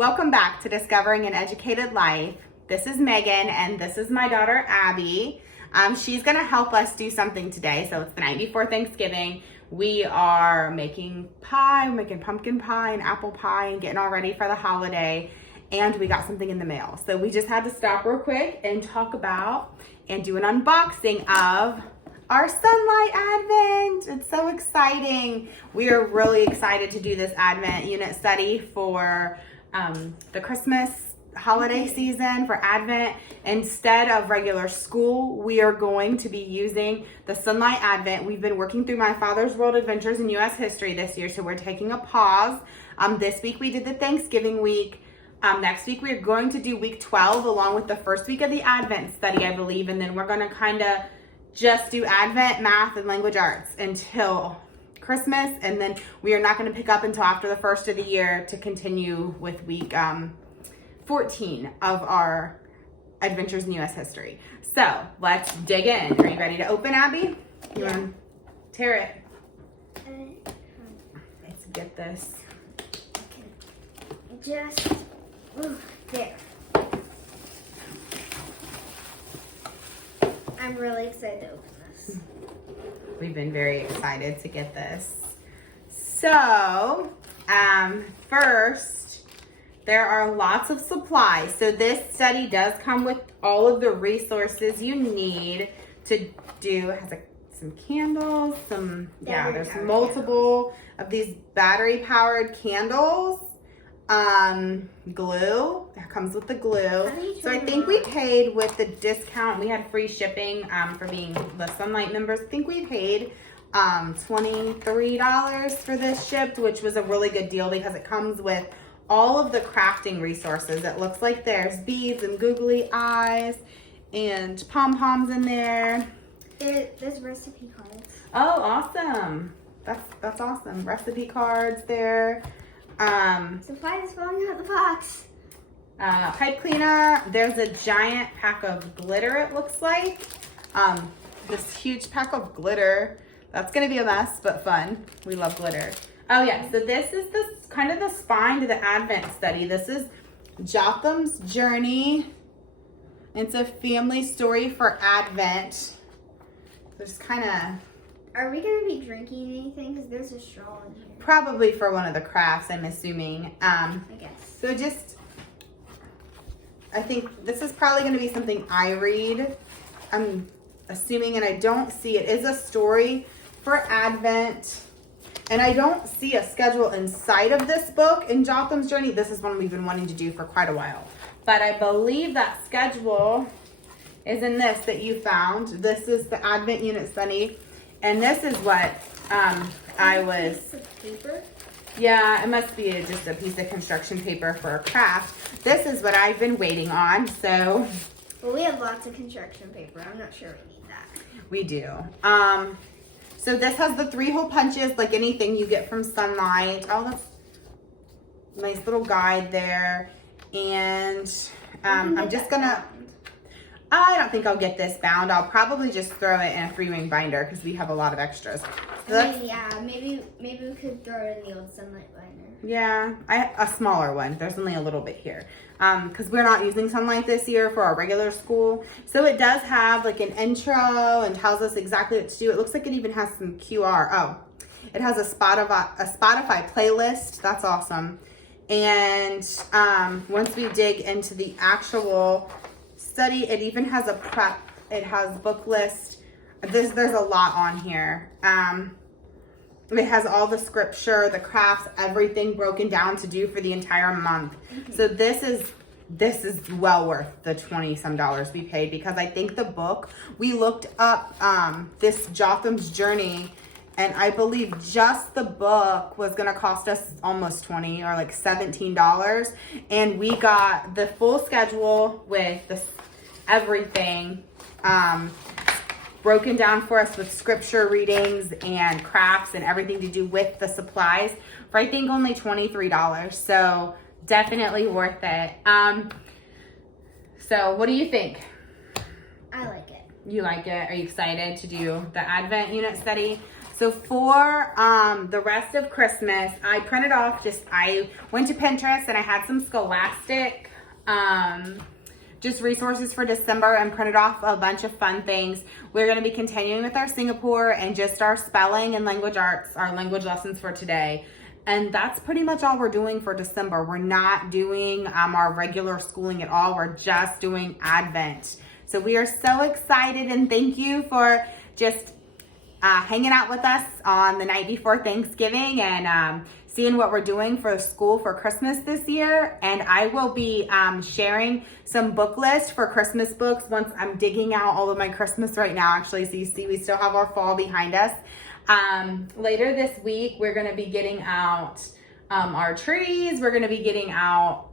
Welcome back to Discovering an Educated Life. This is Megan and this is my daughter Abby. She's gonna help us do something today. So it's the night before Thanksgiving. We are making pie, we're making pumpkin pie and apple pie and getting all ready for the holiday. And we got something in the mail. So we just had to stop real quick and talk about and do an unboxing of our Sonlight Advent. It's so exciting. We are really excited to do this Advent unit study for the Christmas holiday season, for Advent. Instead of regular school, we are going to be using the Sonlight Advent. We've been working through My Father's World Adventures in U.S. History this year, so we're taking a pause. This week we did the Thanksgiving week. Next week we're going to do week 12 along with the first week of the Advent study, I believe, and then we're going to kind of just do Advent, math, and language arts until Christmas, and then we are not going to pick up until after the first of the year to continue with week 14 of our Adventures in U.S. History. So let's dig in. Are you ready to open, Abby? You want to tear it? Let's get this. Just there. I'm really excited to open this. We've been very excited to get this. So, first, there are lots of supplies. So this study does come with all of the resources you need to do. It has some candles, there's multiple of these battery-powered candles. Glue, that comes with the glue. So I think we paid with the discount, we had free shipping for being the Sonlight members. I think we paid $23 for this shipped, which was a really good deal because it comes with all of the crafting resources. It looks like there's beads and googly eyes and pom-poms in there. There's recipe cards. Oh, awesome. That's awesome. Recipe cards there. Supplies falling out of the box. Pipe cleaner. There's a giant pack of glitter, it looks like. This huge pack of glitter. That's gonna be a mess, but fun. We love glitter. Oh yeah, so this is kind of the spine to the Advent study. This is Jotham's Journey. It's a family story for Advent. There's kind of... Are we going to be drinking anything? Because there's a straw in here. Probably for one of the crafts, I'm assuming. I guess. So I think this is probably going to be something I read. I'm assuming, and I don't see it. It is a story for Advent. And I don't see a schedule inside of this book in Jotham's Journey. This is one we've been wanting to do for quite a while. But I believe that schedule is in this that you found. This is the Advent unit study. And this is what I was... Piece of paper? Yeah, it must be just a piece of construction paper for a craft. This is what I've been waiting on, so... Well, we have lots of construction paper. I'm not sure we need that. We do. So this has the 3-hole punches, like anything you get from Sonlight. Oh, that's a nice little guide there. And I'm just gonna... I don't think I'll get this bound. I'll probably just throw it in a 3-ring binder because we have a lot of extras. So maybe we could throw it in the old Sonlight binder. Yeah, a smaller one. There's only a little bit here. Because we're not using Sonlight this year for our regular school. So it does have like an intro and tells us exactly what to do. It looks like it even has some QR. Oh, it has a Spotify playlist. That's awesome. And once we dig into the actual study, it even has a prep. It has book list. There's a lot on here. It has all the scripture, the crafts, everything broken down to do for the entire month. So this is well worth the $20-some we paid, because I think the book, we looked up this Jotham's Journey, and I believe just the book was gonna cost us almost $20 or like $17, and we got the full schedule with everything broken down for us with scripture readings and crafts and everything to do with the supplies for I think only $23. So definitely worth it. So what do you think? I like it. You like it? Are you excited to do the Advent unit study? So for the rest of Christmas, I printed off I went to Pinterest and I had some Scholastic just resources for December and printed off a bunch of fun things. We're going to be continuing with our Singapore and just our spelling and language arts, our language lessons for today. And that's pretty much all we're doing for December. We're not doing our regular schooling at all. We're just doing Advent. So we are so excited, and thank you for just hanging out with us on the night before Thanksgiving and seeing what we're doing for school for Christmas this year. And I will be sharing some book lists for Christmas books once I'm digging out all of my Christmas right now, actually. So you see we still have our fall behind us. Later this week, we're going to be getting out our trees. We're going to be getting out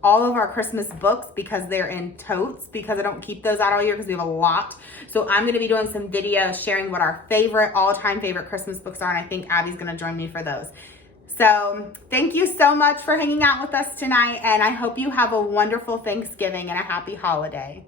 all of our Christmas books because they're in totes, because I don't keep those out all year because we have a lot. So I'm going to be doing some videos sharing what our all-time favorite Christmas books are, and I think Abby's going to join me for those. So thank you so much for hanging out with us tonight, and I hope you have a wonderful Thanksgiving and a happy holiday.